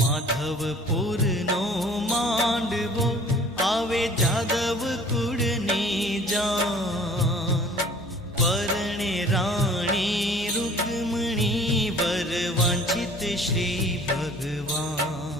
Madhopur no मांडवो आवे जादव कुळनी जान परणे राणी रुक्मिणी वर वांछित श्री भगवान।